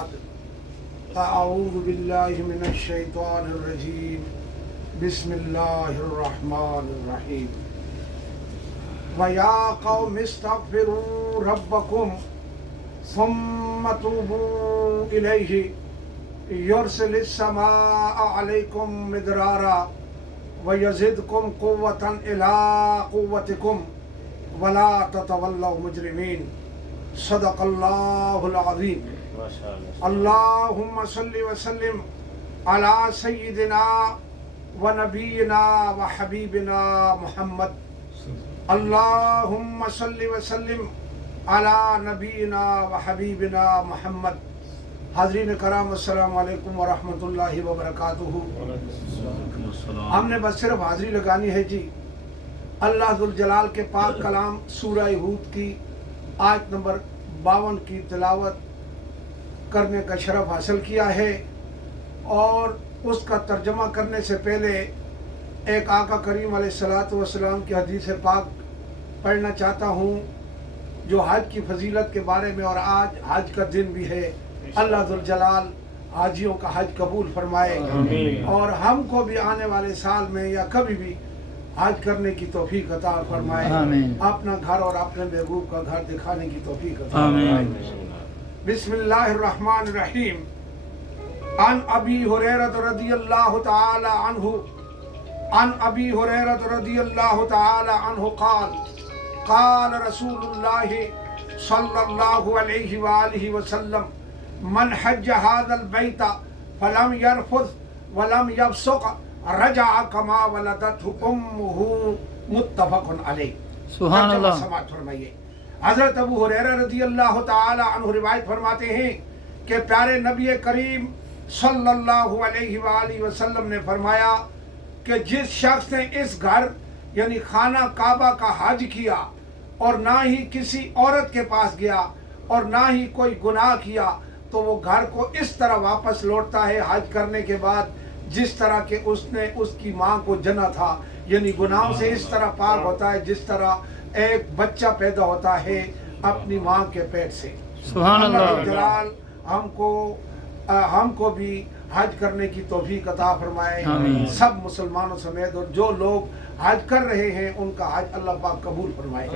أعوذ بالله من الشيطان الرجيم بسم الله الرحمن الرحيم ويا قوم استغفروا ربكم ثم توبوا إليه يرسل السماء عليكم مدرارا ويزدكم قوة إلى قوتكم ولا تتولوا مجرمين صدق الله العظيم اللهم صل وسلم على سيدنا ونبينا وحبيبنا محمد اللهم صل وسلم على نبينا وحبيبنا محمد. حاضرین کرام السلام علیکم ورحمۃ اللہ وبرکاتہ. ہم نے بس صرف حاضری لگانی ہے جی. اللہ ذوالجلال کے پاک کلام سورہ ہود کی آیت نمبر 52 کی تلاوت کرنے کا شرف حاصل کیا ہے، اور اس کا ترجمہ کرنے سے پہلے ایک آقا کریم علیہ الصلوۃ والسلام کی حدیث پاک پڑھنا چاہتا ہوں جو حج کی فضیلت کے بارے میں، اور آج حج کا دن بھی ہے. اللہ ذوالجلال حاجیوں کا حج قبول فرمائے اور ہم کو بھی آنے والے سال میں یا کبھی بھی حج کرنے کی توفیق عطا فرمائے، اپنا گھر اور اپنے محبوب کا گھر دکھانے کی توفیق عطا فرمائے. بسم اللہ الرحمن الرحیم. عن ابی ہریرہ رضی اللہ تعالی عنہ عن ابی ہریرہ رضی اللہ تعالی عنہ قال قال رسول اللہ صلی اللہ علیہ وآلہ وسلم من حج هذا البيت فلم يرفث ولم يفسق رجع كما ولدته امه متفق علیہ. سبحان اللہ. سماعت فرمائیے. حضرت ابو ہریرہ رضی اللہ تعالی عنہ روایت فرماتے ہیں کہ پیارے نبی کریم صلی اللہ علیہ وآلہ وسلم نے فرمایا کہ جس شخص نے اس گھر یعنی خانہ کعبہ کا حج کیا اور نہ ہی کسی عورت کے پاس گیا اور نہ ہی کوئی گناہ کیا تو وہ گھر کو اس طرح واپس لوٹتا ہے حج کرنے کے بعد جس طرح کہ اس نے اس کی ماں کو جنا تھا. یعنی گناہوں سے اس طرح پاک ہوتا ہے جس طرح ایک بچہ پیدا ہوتا ہے اپنی ماں کے پیٹ سے. سبحان اللہ. جلال ہم کو بھی حج کرنے کی توفیق عطا فرمائے. سب مسلمانوں سمیت، اور جو لوگ حج کر رہے ہیں ان کا حج اللہ پاک قبول فرمائے.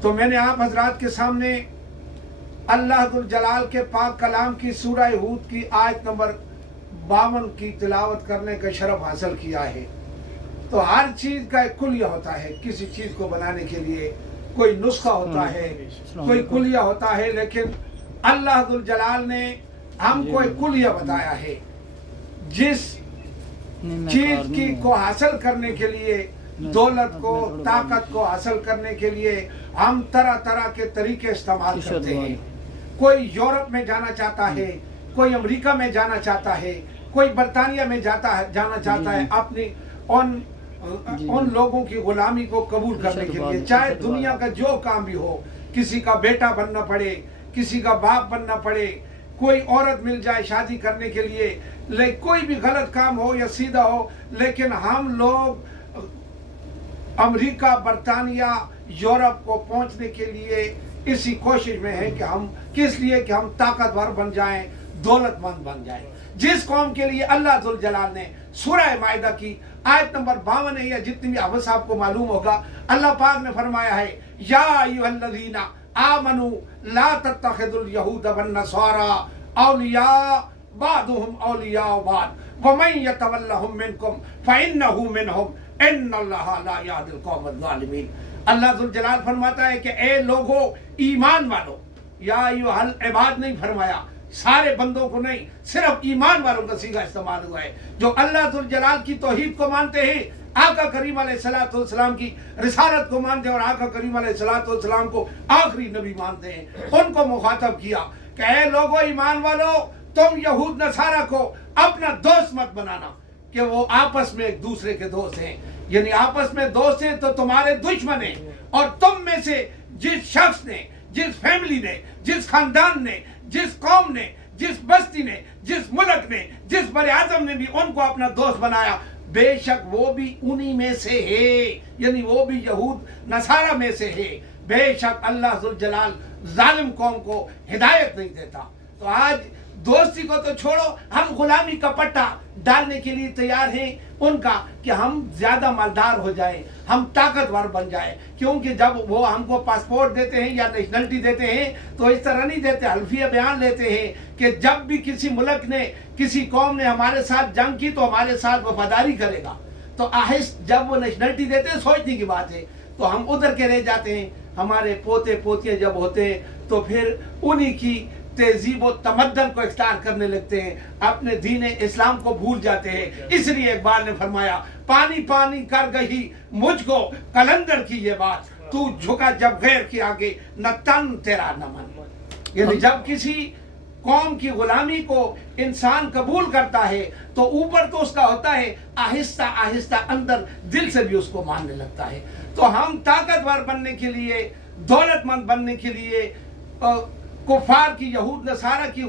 تو میں نے آپ حضرات کے سامنے اللہ ذوالجلال کے پاک کلام کی سورہ ہود کی آیت نمبر 52 کی تلاوت کرنے کا شرف حاصل کیا ہے. تو ہر چیز کا ایک کلیہ ہوتا ہے. کسی چیز کو بنانے کے لیے کوئی نسخہ ہوتا ہے، کوئی کلیہ ہوتا ہے، لیکن اللہ ذوالجلال نے ہم کو ایک کلیہ بتایا ہے. جس چیز کی کو حاصل کرنے کے لیے، دولت کو، طاقت کو حاصل کرنے کے لیے ہم طرح طرح کے طریقے استعمال کرتے ہیں. کوئی یورپ میں جانا چاہتا ہے، کوئی امریکہ میں جانا چاہتا ہے، کوئی برطانیہ میں جانا چاہتا ہے اپنی ان لوگوں کی غلامی کو قبول کرنے کے لیے. چاہے دنیا کا جو کام بھی ہو، کسی کا بیٹا بننا پڑے، کسی کا باپ بننا پڑے، کوئی عورت مل جائے شادی کرنے کے لیے، کوئی بھی غلط کام ہو یا سیدھا ہو، لیکن ہم لوگ امریکہ، برطانیہ، یورپ کو پہنچنے کے لیے اسی کوشش میں ہیں کہ ہم کس لیے کہ ہم طاقتور بن جائیں، دولت مند بن جائیں. جس قوم کے لیے اللہ ذوالجلال نے سورہ مائدہ کی آیت نمبر 52 ہے، یا جتنی بھی حافظ صاحب کو معلوم ہوگا، اللہ پاک نے فرمایا ہے یا ایھا الذین آمنوا لا تتخذوا اليہود والنصارى اولیاء بعضهم اولیاء بعض ومن یتولہم منکم فانہ منہم ان اللہ لا یہدی القوم الظالمین. اللہ ذوالجلال فرماتا ہے کہ اے لوگو، ایمان والو. یا ایھا العباد نہیں فرمایا، سارے بندوں کو نہیں، صرف ایمان والوں کا صیغہ استعمال ہوا ہے جو اللہ ذوالجلال کی توحید کو مانتے ہیں، آقا کریم علیہ الصلوۃ والسلام کی رسالت کو مانتے ہیں اور آقا کریم علیہ الصلوۃ والسلام کو آخری نبی مانتے ہیں. ان کو مخاطب کیا کہ اے لوگو ایمان والو، تم یہود نصارہ کو اپنا دوست مت بنانا کہ وہ آپس میں ایک دوسرے کے دوست ہیں. یعنی آپس میں دوست ہیں تو تمہارے دشمن ہیں. اور تم میں سے جس شخص نے، جس فیملی نے، جس خاندان نے، جس قوم نے، جس بستی نے، جس ملک نے، جس بر اعظم نے بھی ان کو اپنا دوست بنایا، بے شک وہ بھی انہی میں سے ہے. یعنی وہ بھی یہود نصارہ میں سے ہے. بے شک اللہ ذوالجلال ظالم قوم کو ہدایت نہیں دیتا، تو آج دوستی کو تو چھوڑو, ہم غلامی کا پٹا ڈالنے کے لیے تیار ہیں ان کا کہ ہم زیادہ مالدار ہو جائیں, ہم طاقتور بن جائیں. کیونکہ جب وہ ہم کو پاسپورٹ دیتے ہیں یا نیشنلٹی دیتے ہیں تو اس طرح نہیں دیتے, حلفیہ بیان لیتے ہیں کہ جب بھی کسی ملک نے, کسی قوم نے ہمارے ساتھ جنگ کی تو ہمارے ساتھ وفاداری کرے گا. تو جب وہ نیشنلٹی دیتے ہیں سوچنے کی بات ہے, تو ہم ادھر کے رہ جاتے ہیں. ہمارے پوتے پوتیاں جب ہوتے ہیں تو پھر انہی کی تہذیب و تمدن کو اختیار کرنے لگتے ہیں, اپنے دین اسلام کو بھول جاتے ہیں. اس لیے اقبال نے فرمایا پانی پانی کر گئی مجھ کو قلندر کی یہ بات, تو جھکا جب غیر کے آگے نہ تن تیرا نہ من. یعنی جب کسی قوم کی غلامی کو انسان قبول کرتا ہے تو اوپر تو اس کا ہوتا ہے, آہستہ آہستہ اندر دل سے بھی اس کو ماننے لگتا ہے. تو ہم طاقتور بننے کے لیے, دولت مند بننے کے لیے, کفار کی, یہود نصارہ کی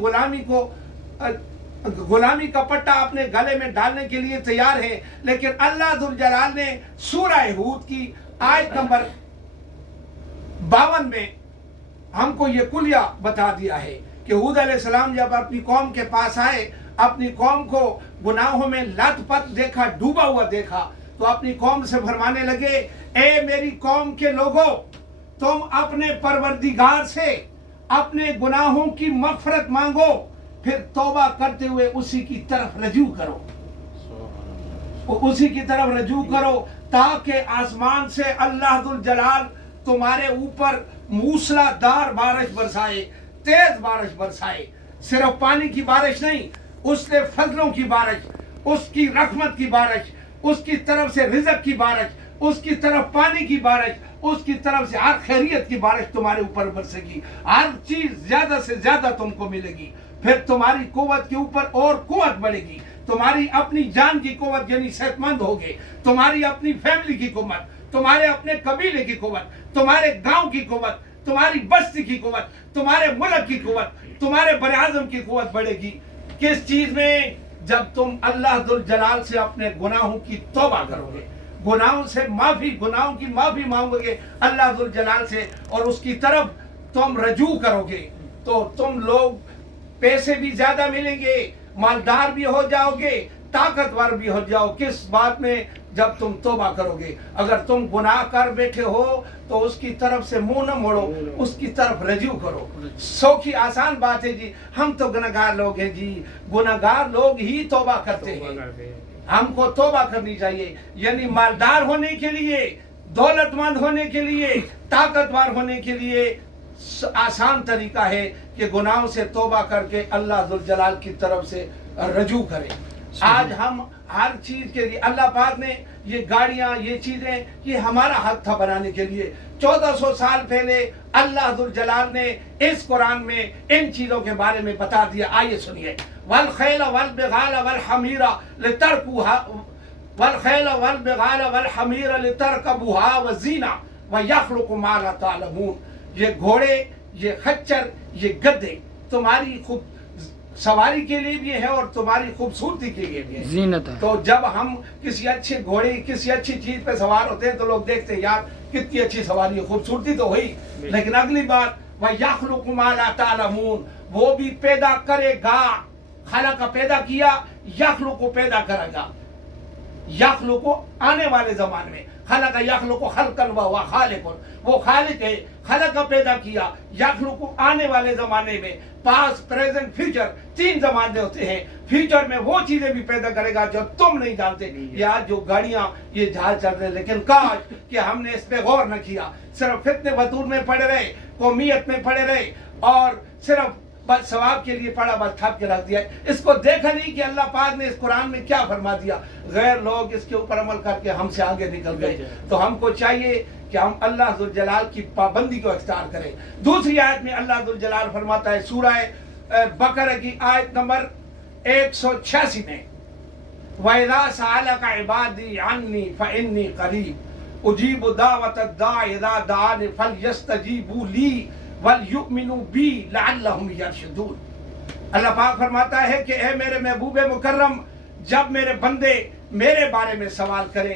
غلامی کا پٹا اپنے گلے میں ڈالنے کے لیے تیار ہیں. لیکن اللہ ذوالجلال نے سورہ ہود کی آیت نمبر 52 میں ہم کو یہ کلیہ بتا دیا ہے کہ ہود علیہ السلام جب اپنی قوم کے پاس آئے, اپنی قوم کو گناہوں میں لت پت دیکھا, ڈوبا ہوا دیکھا, تو اپنی قوم سے فرمانے لگے اے میری قوم کے لوگوں, تم اپنے پروردگار سے اپنے گناہوں کی مغفرت مانگو, پھر توبہ کرتے ہوئے اسی کی طرف رجوع کرو, اسی کی طرف رجوع کرو, تاکہ آسمان سے اللہ ذوالجلال تمہارے اوپر موسلا دار بارش برسائے, تیز بارش برسائے. صرف پانی کی بارش نہیں, اس نے فضلوں کی بارش, اس کی رحمت کی بارش, اس کی طرف سے رزق کی بارش, اس کی طرف پانی کی بارش, اس کی طرف سے ہر خیریت کی بارش تمہارے اوپر برسے گی. ہر چیز زیادہ سے زیادہ تم کو ملے گی. پھر تمہاری قوت کے اوپر اور قوت بڑھے گی, تمہاری اپنی جان کی قوت یعنی صحت مند ہوگے, تمہاری اپنی فیملی کی قوت, تمہارے اپنے قبیلے کی قوت, تمہارے گاؤں کی قوت, تمہاری بستی کی قوت, تمہارے ملک کی قوت, تمہارے براعظم کی قوت بڑھے گی. کس چیز میں؟ جب تم اللہ ذوالجلال سے اپنے گناہوں کی توبہ کرو گے, گناہوں سے گناہوں کی معافی مانگو گے اللہ ذوالجلال سے, اور اس کی طرف تم رجوع کرو گے, تو تم لوگ پیسے بھی زیادہ ملیں گے, مالدار بھی ہو جاؤ گے, طاقتور بھی ہو جاؤ. کس بات میں؟ جب تم توبہ کرو گے. اگر تم گناہ کر بیٹھے ہو تو اس کی طرف سے منہ نہ موڑو, اس کی طرف رجوع کرو. سوکھی آسان بات ہے جی, ہم تو گناہگار لوگ ہیں جی, گناہگار لوگ ہی توبہ کرتے ہیں. ہم کو توبہ کرنی چاہیے. یعنی مالدار ہونے کے لیے, دولت مند ہونے کے لیے, طاقتور ہونے کے لیے آسان طریقہ ہے کہ گناہوں سے توبہ کر کے اللہ ذوالجلال کی طرف سے رجوع کریں. آج ہم ہر چیز کے لیے, اللہ پاک نے یہ گاڑیاں, یہ چیزیں, یہ ہمارا حق تھا بنانے کے لیے. 1400 سال پہلے اللہ ذوالجلال نے اس قرآن میں ان چیزوں کے بارے میں بتا دیا. آئیے سنیے. والخیل والبغال والحمیر لترکبوها, والخیل والبغال والحمیر لترکبوها وزینہ ویخلق ما لا تعلمون. یہ گھوڑے, یہ خچر, یہ گدھے تمہاری سواری کے لیے بھی ہے اور تمہاری خوبصورتی کے لیے بھی ہے, زینت ہے. تو جب ہم کسی اچھے گھوڑے, کسی اچھی چیز پہ سوار ہوتے ہیں تو لوگ دیکھتے ہیں یار کتنی اچھی سواری ہے, خوبصورتی تو ہوئی. لیکن اگلی بات وَيَخْلُقُ مَا لَا تَعْلَمُونَ, وہ بھی پیدا کرے گا. خلق پیدا کیا, یخلق پیدا کرے گا. یخلق آنے والے زمانے میں, خلق یخلق خلقا وهو خالق, وہ خالق ہے, خلق پیدا کیا. یخلق آنے والے زمانے میں, پاس, پریزنٹ, فیوچر, 3 زمانے ہوتے ہیں. فیوچر میں وہ چیزیں بھی پیدا کرے گا جو تم نہیں جانتے. یہ آج جو گاڑیاں, یہ جہاز چل رہے ہیں, لیکن کاش کہ ہم نے اس پہ غور نہ کیا, صرف فتنے فتور میں پڑے رہے, قومیت میں پڑے رہے, اور صرف بس ثواب کے لیے پڑھا, بس تھپ کے رکھ دیا. اس کو دیکھا نہیں کہ اللہ پاک نے اس قرآن میں کیا فرما دیا. غیر لوگ اس کے اوپر عمل کر کے ہم سے آگے نکل گئے. تو ہم کو چاہیے کہ ہم اللہ ذوالجلال کی پابندی کو اختیار کریں. دوسری آیت میں اللہ ذوالجلال فرماتا ہے, سورہ بقرہ کی آیت نمبر 186 میں, وَإِذَا سَأَلَكَ عِبَادِي عَنِّي فَإِنِّي قَرِيبٌ أُجِيبُ دَعْوَةَ الدَّاعِ إِذَا دَعَانِ فَلْيَسْتَجِيبُوا لِي وَلْيُؤْمِنُوا بِي لَعَلَّهُمْ يَرْشُدُونَ. اللہ پاک فرماتا ہے کہ اے میرے محبوب مکرم, جب میرے بندے میرے بارے میں سوال کریں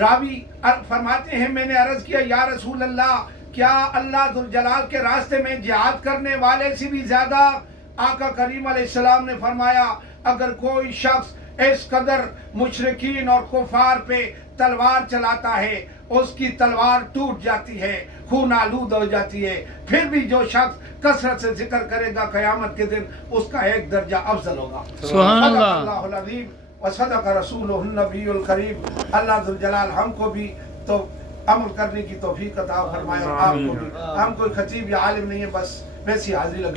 راوی فرماتے ہیں میں نے عرض کیا یا رسول اللہ کیا اللہ ذوالجلال کے راستے میں جہاد کرنے والے سے بھی زیادہ؟ آقا کریم علیہ السلام نے فرمایا اگر کوئی شخص اس قدر مشرکین اور کفار پہ تلوار چلاتا ہے اس کی تلوار ٹوٹ جاتی ہے، خون آلود ہو جاتی ہے، پھر بھی جو شخص کثرت سے ذکر کرے گا قیامت کے دن اس کا ایک درجہ افضل ہوگا۔ سبحان صدق اللہ۔ اللہ العظیم وصدق رسولہ النبی الکریم۔ اللہ ذوالجلال ہم کو بھی تو عمل کرنے کی توفیق عطا فرمائے اور آپ کو بھی۔ ہم کوئی خطیب یا عالم نہیں ہے، بس ویسی حاضری لگا